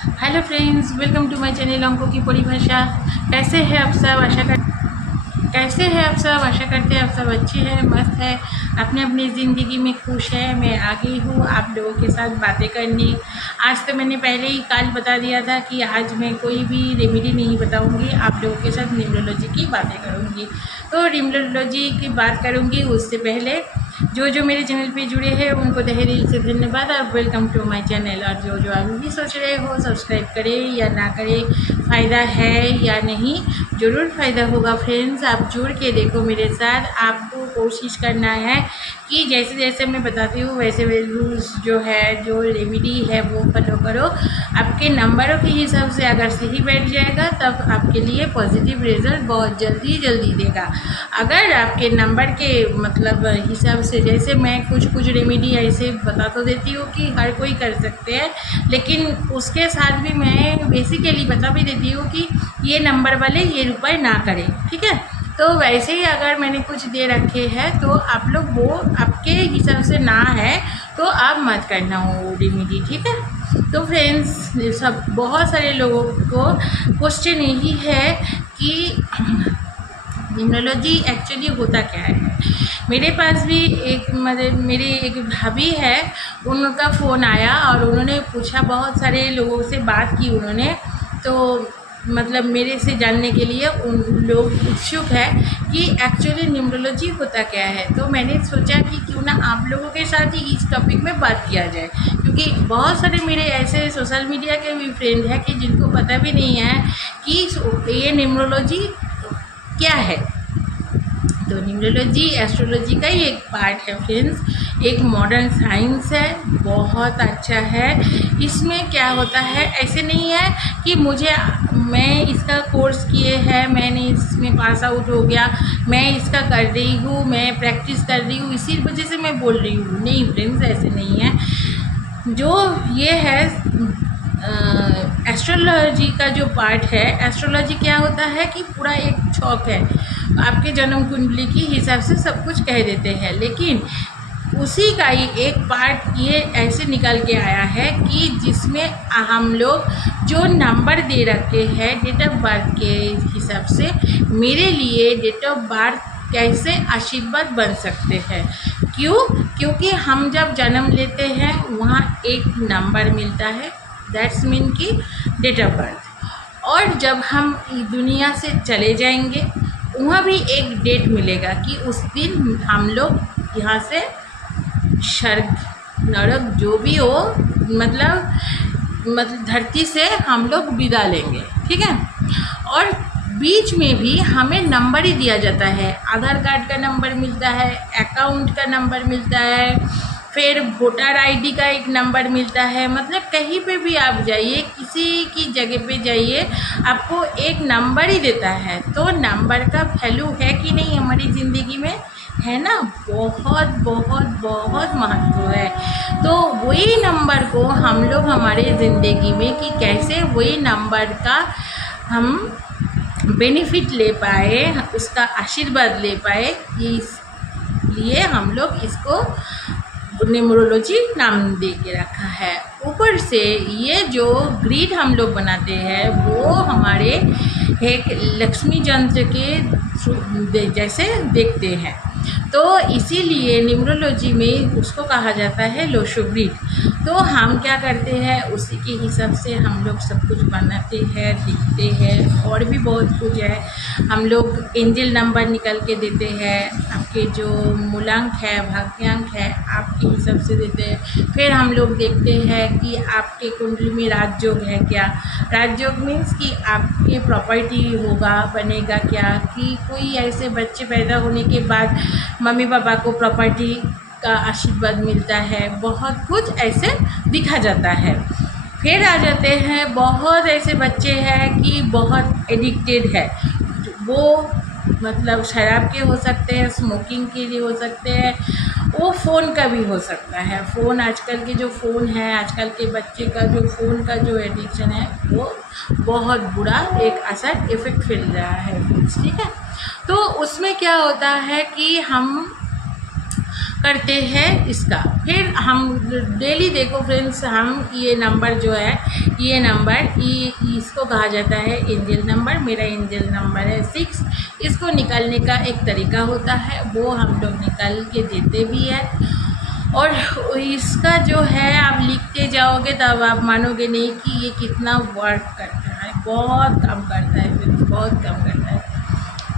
Hello friends, welcome to my channel अंकों की परिभाषा। कैसे हैं आप सब? आशा करते हैं आप सब अच्छे हैं, मस्त है, अपने अपनी ज़िंदगी में खुश है। मैं आ गई हूँ आप लोगों के साथ बातें करने। आज तो मैंने पहले ही कल बता दिया था कि आज मैं कोई भी रेमेडी नहीं बताऊँगी, आप लोगों के साथ न्यूमरोलॉजी की बातें करूँगी। तो न्यूमरोलॉजी की बात करूँगी उससे पहले जो मेरे चैनल पे जुड़े हैं उनको तहे दिल से धन्यवाद और वेलकम टू माय चैनल। और जो अभी भी सोच रहे हो सब्सक्राइब करें या ना करें, फ़ायदा है या नहीं, ज़रूर फ़ायदा होगा फ्रेंड्स। आप जुड़ के देखो मेरे साथ। आपको कोशिश करना है कि जैसे जैसे मैं बताती हूँ वैसे रूल्स जो है, जो रेमेडी है वो फॉलो करो। आपके नंबरों के हिसाब से अगर सही बैठ जाएगा तब आपके लिए पॉजिटिव रिजल्ट बहुत जल्दी देगा। अगर आपके नंबर के मतलब हिसाब से, जैसे मैं कुछ रेमेडी ऐसे बता तो देती हूँ कि हर कोई कर सकते हैं, लेकिन उसके साथ भी मैं बेसिकली बता भी देती हूँ कि ये नंबर वाले ये रुपए ना करें, ठीक है। तो वैसे ही अगर मैंने कुछ दे रखे हैं तो आप लोग वो आपके हिसाब से ना है तो आप मत करना वो रेमेडी, ठीक है। तो फ्रेंड्स, सब बहुत सारे लोगों को क्वेश्चन यही है कि न्यूमरोलॉजी एक्चुअली होता क्या है। मेरे पास भी मेरी एक भाभी है, उनका फ़ोन आया और उन्होंने पूछा, बहुत सारे लोगों से बात की उन्होंने, तो मतलब मेरे से जानने के लिए उन लोग उत्सुक है कि एक्चुअली न्यूमरोलॉजी होता क्या है। तो मैंने सोचा कि क्यों ना आप लोगों के साथ ही इस टॉपिक में बात किया जाए, क्योंकि बहुत सारे मेरे ऐसे सोशल मीडिया के भी फ्रेंड हैं कि जिनको पता भी नहीं है कि ये न्यूमरोलॉजी क्या है। तो न्यूमरोलॉजी एस्ट्रोलॉजी का ही एक पार्ट है फ्रेंड्स, एक मॉडर्न साइंस है, बहुत अच्छा है। इसमें क्या होता है, ऐसे नहीं है कि मैं इसका कोर्स किए हैं, मैंने इसमें पास आउट हो गया, मैं इसका कर रही हूँ, मैं प्रैक्टिस कर रही हूँ, इसी वजह से मैं बोल रही हूँ। नहीं फ्रेंड्स, ऐसे नहीं है। जो ये है एस्ट्रोलॉजी का जो पार्ट है, एस्ट्रोलॉजी क्या होता है कि पूरा एक छौक है, आपके जन्म कुंडली के हिसाब से सब कुछ कह देते हैं, लेकिन उसी का ही एक पार्ट ये ऐसे निकल के आया है कि जिसमें हम लोग जो नंबर दे रखे हैं डेट ऑफ बर्थ के हिसाब से, मेरे लिए डेट ऑफ बर्थ कैसे आशीर्वाद बन सकते हैं। क्योंकि हम जब जन्म लेते हैं वहाँ एक नंबर मिलता है, दैट्स मीन कि डेट ऑफ बर्थ, और जब हम दुनिया से चले जाएंगे वहाँ भी एक डेट मिलेगा कि उस दिन हम लोग यहाँ से स्वर्ग नरक जो भी हो, मतलब धरती से हम लोग विदा लेंगे, ठीक है। और बीच में भी हमें नंबर ही दिया जाता है, आधार कार्ड का नंबर मिलता है, अकाउंट का नंबर मिलता है, फिर वोटर आईडी का एक नंबर मिलता है। मतलब कहीं पे भी आप जाइए, किसी की जगह पे जाइए, आपको एक नंबर ही देता है। तो नंबर का वैल्यू है कि नहीं हमारी ज़िंदगी में, है ना, बहुत बहुत बहुत महत्व है। तो वही नंबर को हम लोग हमारे ज़िंदगी में कि कैसे वही नंबर का हम बेनिफिट ले पाए, उसका आशीर्वाद ले पाए, इसलिए हम लोग इसको न्यूमरोलॉजी नाम दे के रखा है। ऊपर से ये जो ग्रिड हम लोग बनाते हैं वो हमारे एक लक्ष्मी यंत्र के जैसे देखते हैं, तो इसीलिए न्यूमरोलॉजी में उसको कहा जाता है लोशो ग्रिड। तो हम क्या करते हैं, उसी के हिसाब से हम लोग सब कुछ बनाते हैं, लिखते हैं, और भी बहुत कुछ है। हम लोग एंजल नंबर निकल के देते हैं, आपके जो मूलांक है, भाग्यांक है, आपके हिसाब से देते हैं। फिर हम लोग देखते हैं कि आपके कुंडली में राजयोग है क्या। राजयोग मीन्स कि आपके प्रॉपर्टी होगा, बनेगा क्या, कि कोई ऐसे बच्चे पैदा होने के बाद मम्मी पापा को प्रॉपर्टी का आशीर्वाद मिलता है, बहुत कुछ ऐसे दिखा जाता है। फिर आ जाते हैं, बहुत ऐसे बच्चे हैं कि बहुत एडिक्टेड है, वो मतलब शराब के हो सकते हैं, स्मोकिंग के लिए हो सकते हैं, वो फ़ोन का भी हो सकता है। फ़ोन आजकल के जो फ़ोन है, आजकल के बच्चे का जो फ़ोन का जो एडिक्शन है वो बहुत बुरा एक असर इफ़ेक्ट फैल रहा है, ठीक है। तो उसमें क्या होता है कि करते हैं इसका। फिर हम डेली देखो फ्रेंड्स, हम ये नंबर जो है, ये नंबर इसको कहा जाता है एंजल नंबर। मेरा एंजल नंबर है 6। इसको निकालने का एक तरीका होता है, वो हम लोग निकाल के देते भी है। और इसका जो है आप लिखते जाओगे तब आप मानोगे नहीं कि ये कितना वर्क करता है। बहुत कम करता है फ्रेंड्स, बहुत कम करता है।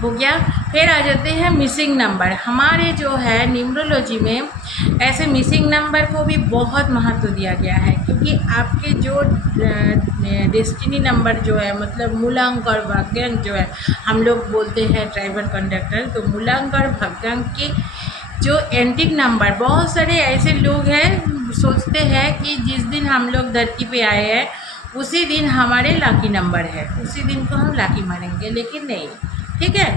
हो गया। फिर आ जाते हैं मिसिंग नंबर। हमारे जो है न्यूमरोलॉजी में ऐसे मिसिंग नंबर को भी बहुत महत्व दिया गया है, क्योंकि आपके जो डेस्टिनी नंबर जो है, मतलब मूलांक और भाग्यांक जो है, हम लोग बोलते हैं ट्राइबल कंडक्टर, तो मूलांक और भाग्यांक के जो एंटिक नंबर, बहुत सारे ऐसे लोग हैं सोचते हैं कि जिस दिन हम लोग धरती पे आए हैं उसी दिन हमारे लाकी नंबर है, उसी दिन को हम लाकी मानेंगे, लेकिन नहीं, ठीक है।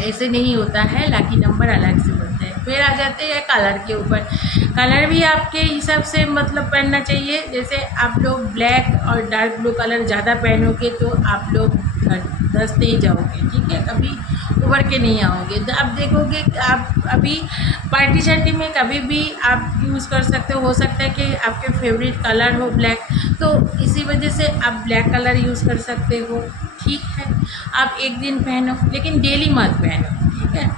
ऐसे नहीं होता है, लाकी नंबर अलग से होते हैं। फिर आ जाते हैं कलर के ऊपर। कलर भी आपके हिसाब से मतलब पहनना चाहिए। जैसे आप लोग ब्लैक और डार्क ब्लू कलर ज़्यादा पहनोगे तो आप लोग धंसते ही जाओगे, ठीक है, कभी उभर के नहीं आओगे। आप देखोगे आप अभी पार्टी शार्टी में कभी भी आप यूज़ कर सकते हो सकता है कि आपके फेवरेट कलर हो ब्लैक, तो इसी वजह से आप ब्लैक कलर यूज़ कर सकते हो, ठीक है। आप एक दिन पहनो लेकिन डेली मत पहनो, ठीक है।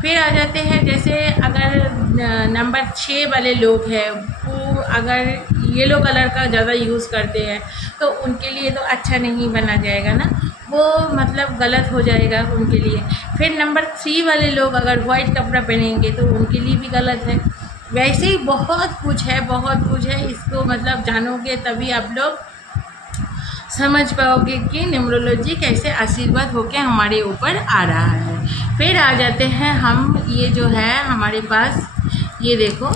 फिर आ जाते हैं जैसे अगर नंबर 6 वाले लोग हैं, वो अगर येलो कलर का ज़्यादा यूज़ करते हैं तो उनके लिए तो अच्छा नहीं बना जाएगा ना, वो मतलब गलत हो जाएगा उनके लिए। फिर नंबर 3 वाले लोग अगर वाइट कपड़ा पहनेंगे तो उनके लिए भी गलत है। वैसे ही बहुत कुछ है, बहुत कुछ है। इसको मतलब जानोगे तभी आप लोग समझ पाओगे कि न्यूमरोलॉजी कैसे आशीर्वाद होके हमारे ऊपर आ रहा है। फिर आ जाते हैं हम, ये जो है हमारे पास, ये देखो,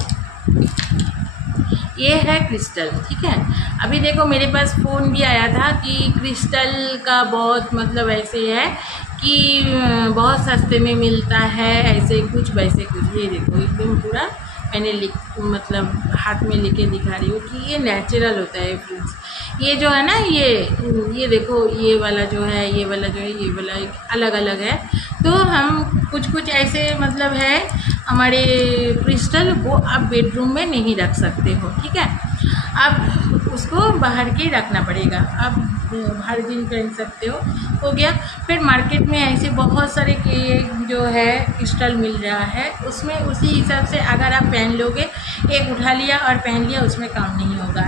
ये है क्रिस्टल, ठीक है। अभी देखो मेरे पास फ़ोन भी आया था कि क्रिस्टल का बहुत मतलब ऐसे है कि बहुत सस्ते में मिलता है, ऐसे कुछ वैसे कुछ। ये देखो एकदम पूरा मैंने मतलब हाथ में लेके दिखा रही हूँ कि ये नेचुरल होता है फ्रेंड्स। ये जो है ना, ये देखो, ये वाला जो है, ये वाला जो है, ये वाला अलग अलग है। तो हम कुछ ऐसे मतलब है हमारे क्रिस्टल, वो आप बेडरूम में नहीं रख सकते हो, ठीक है। आप उसको बाहर के रखना पड़ेगा, आप हर दिन पहन सकते हो गया। फिर मार्केट में ऐसे बहुत सारे के जो है क्रिस्टल मिल रहा है, उसमें उसी हिसाब से अगर आप पहन लोगे, एक उठा लिया और पहन लिया, उसमें काम नहीं होगा।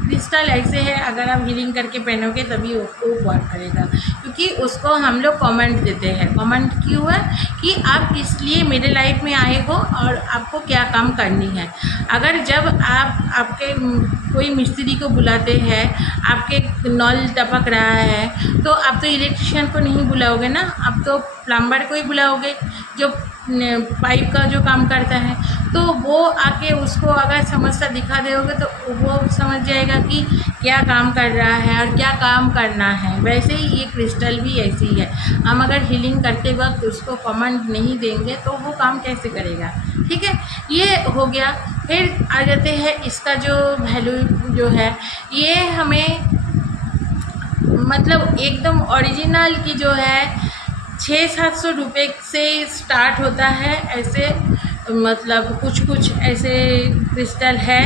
क्रिस्टल ऐसे है, अगर आप हीलिंग करके पहनोगे तभी वो वर्क करेगा, क्योंकि उसको हम लोग कमेंट देते हैं। कमेंट क्यों है कि आप इसलिए मेरे लाइफ में आए हो और आपको क्या काम करनी है। अगर जब आप आपके कोई मिस्त्री को बुलाते हैं, आपके नल टपक रहा है, तो आप तो इलेक्ट्रिशियन को नहीं बुलाओगे ना, आप तो प्लम्बर को ही बुलाओगे जो पाइप का जो काम करता है। तो वो आके उसको अगर समस्या दिखा दोगे तो वो समझ जाएगा कि क्या काम कर रहा है और क्या काम करना है। वैसे ही ये क्रिस्टल भी ऐसी ही है, हम अगर हीलिंग करते वक्त उसको कमेंट नहीं देंगे तो वो काम कैसे करेगा, ठीक है। ये हो गया। फिर आ जाते हैं इसका जो वैल्यू जो है, ये हमें मतलब एकदम ओरिजिनल की जो है 600-700 रुपये से स्टार्ट होता है। ऐसे मतलब कुछ ऐसे क्रिस्टल है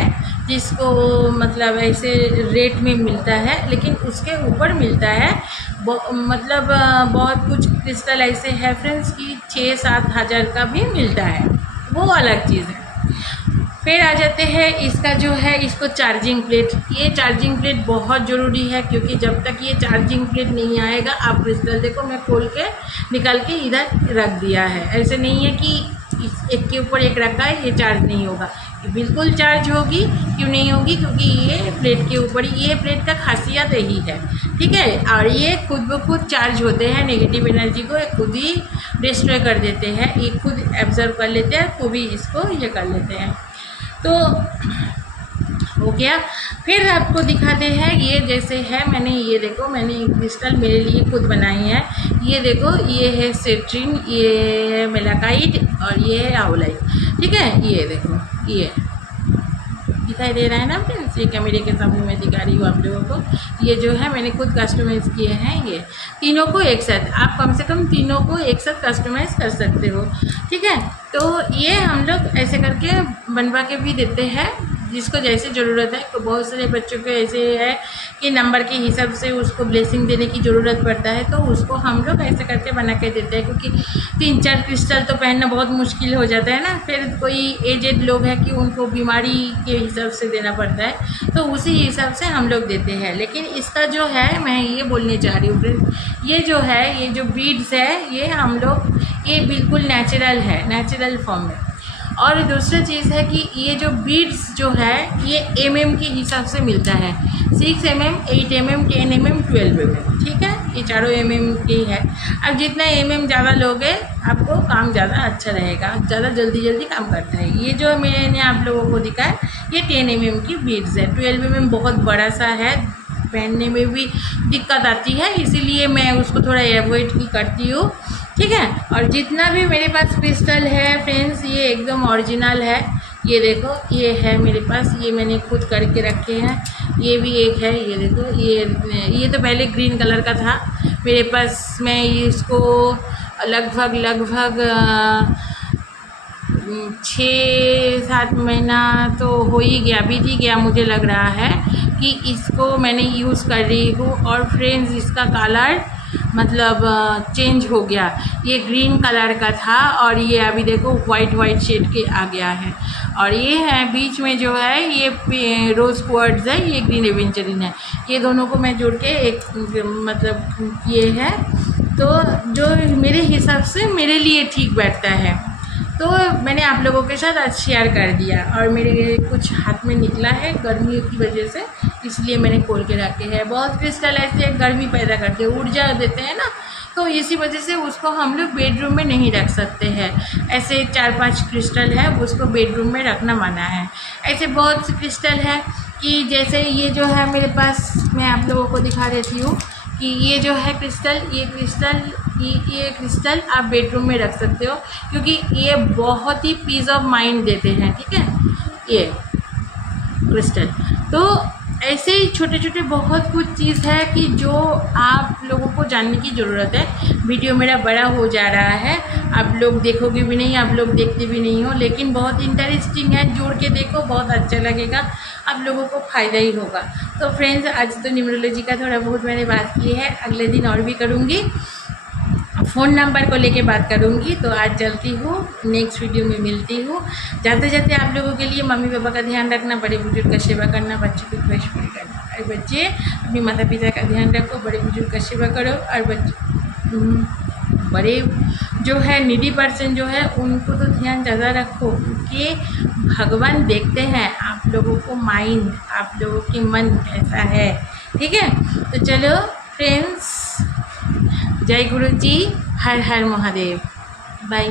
जिसको मतलब ऐसे रेट में मिलता है, लेकिन उसके ऊपर मिलता है मतलब बहुत कुछ क्रिस्टल ऐसे है फ्रेंड्स कि 6-7 हज़ार का भी मिलता है, वो अलग चीज़ है। फिर आ जाते हैं इसका जो है, इसको चार्जिंग प्लेट। ये चार्जिंग प्लेट बहुत ज़रूरी है, क्योंकि जब तक ये चार्जिंग प्लेट नहीं आएगा, आप क्रिस्टल देखो मैं खोल के निकाल के इधर रख दिया है। ऐसे नहीं है कि एक के ऊपर एक रखा है ये चार्ज नहीं होगा, ये बिल्कुल चार्ज होगी। क्यों नहीं होगी? क्योंकि ये प्लेट के ऊपर, ये प्लेट का खासियत यही है, ठीक है। और ये खुद ब खुद चार्ज होते हैं, नेगेटिव एनर्जी को खुद ही डिस्ट्रॉय कर देते हैं, ये खुद एब्जॉर्व कर लेते हैं, खुद ही इसको ये कर लेते हैं। तो हो गया। फिर आपको दिखाते हैं ये जैसे है, मैंने ये देखो, मैंने क्रिस्टल मेरे लिए खुद बनाई है। ये देखो, ये है सिट्रीन, ये है मेलाकाइट और ये है आउलाइट, ठीक है। ये देखो, दिखाई दे रहा है ना फ्रेंड्स, ये कैमरे के सामने मैं दिखा रही हूँ आप लोगों को। ये जो है मैंने खुद कस्टमाइज़ किए हैं, ये तीनों को एक साथ, आप कम से कम तीनों को एक साथ कस्टमाइज़ कर सकते हो, ठीक है। तो ये हम लोग ऐसे करके बनवा के भी देते हैं जिसको जैसे ज़रूरत है। तो बहुत सारे बच्चों को ऐसे है कि नंबर के हिसाब से उसको ब्लेसिंग देने की ज़रूरत पड़ता है, तो उसको हम लोग ऐसे करके बना के देते हैं, क्योंकि 3-4 क्रिस्टल तो पहनना बहुत मुश्किल हो जाता है ना। फिर कोई एजेड लोग हैं कि उनको बीमारी के हिसाब से देना पड़ता है, तो उसी हिसाब से हम लोग देते हैं। लेकिन इसका जो है, मैं ये बोलने चाह रही हूँ फ्रेंड्स, ये जो है, ये जो बीड्स है, ये हम लोग, ये बिल्कुल नेचुरल है, नेचुरल फॉर्म में। और दूसरी चीज़ है कि ये जो बीड्स जो है ये mm के हिसाब से मिलता है, 6 mm, 8 mm, 10 mm, 12 mm, ठीक है। ये चारों mm के है। अब जितना mm ज़्यादा लोगे आपको काम ज़्यादा अच्छा रहेगा, ज़्यादा जल्दी काम करता है। ये जो मैंने आप लोगों को दिखाया ये 10 mm की बीड्स है। 12 mm बहुत बड़ा सा है, पहनने में भी दिक्कत आती है, इसीलिए मैं उसको थोड़ा अवॉइड ही करती हूँ, ठीक है। और जितना भी मेरे पास क्रिस्टल है फ्रेंड्स, ये एकदम ओरिजिनल है। ये देखो, ये है मेरे पास, ये मैंने खुद करके रखे हैं। ये भी एक है, ये देखो, ये तो पहले ग्रीन कलर का था मेरे पास। मैं इसको लगभग 6-7 महीना तो हो ही गया, बीत ही गया, मुझे लग रहा है कि इसको मैंने यूज़ कर रही हूँ। और फ्रेंड्स इसका कलर मतलब चेंज हो गया, ये ग्रीन कलर का था और ये अभी देखो वाइट शेड के आ गया है। और ये है बीच में जो है ये रोज़ क्वार्ट्ज है, ये ग्रीन एवेंचरिन है। ये दोनों को मैं जोड़ के एक मतलब ये है, तो जो मेरे हिसाब से मेरे लिए ठीक बैठता है, तो मैंने आप लोगों के साथ आज शेयर कर दिया। और मेरे कुछ हाथ में निकला है गर्मी की वजह से, इसलिए मैंने खोल के रखे हैं। बहुत क्रिस्टल ऐसे गर्मी पैदा करते हैं, ऊर्जा देते हैं ना, तो इसी वजह से उसको हम लोग बेडरूम में नहीं रख सकते हैं। ऐसे 4-5 क्रिस्टल है, उसको बेडरूम में रखना मना है। ऐसे बहुत से क्रिस्टल है कि जैसे ये जो है मेरे पास, मैं आप लोगों को दिखा देती हूँ कि ये जो है क्रिस्टल, ये क्रिस्टल आप बेडरूम में रख सकते हो, क्योंकि ये बहुत ही पीस ऑफ माइंड देते हैं, ठीक है, ये क्रिस्टल। तो ऐसे ही छोटे छोटे बहुत कुछ चीज़ है कि जो आप लोगों को जानने की ज़रूरत है। वीडियो मेरा बड़ा हो जा रहा है, आप लोग देखोगे भी नहीं, आप लोग देखते भी नहीं हो, लेकिन बहुत इंटरेस्टिंग है, जोड़ के देखो, बहुत अच्छा लगेगा, आप लोगों को फ़ायदा ही होगा। तो फ्रेंड्स आज तो न्यूमरोलॉजी का थोड़ा बहुत मैंने बात की है, अगले दिन और भी करूँगी, फ़ोन नंबर को लेके बात करूँगी। तो आज चलती हूँ, नेक्स्ट वीडियो में मिलती हूँ। जाते जाते आप लोगों के लिए मम्मी पापा का ध्यान रखना, बड़े बुजुर्ग का सेवा करना, बच्चों को फ्रेश पूरी करना। और बच्चे अपने माता पिता का ध्यान रखो, बड़े बुजुर्ग का सेवा करो। और बड़े जो है नीडी पर्सन जो है उनको तो ध्यान ज़्यादा रखो, क्योंकि भगवान देखते हैं आप लोगों को माइंड, आप लोगों के मन कैसा है, ठीक है। तो चलो फ्रेंड्स, जय गुरु जी, हर हर महादेव, बाय।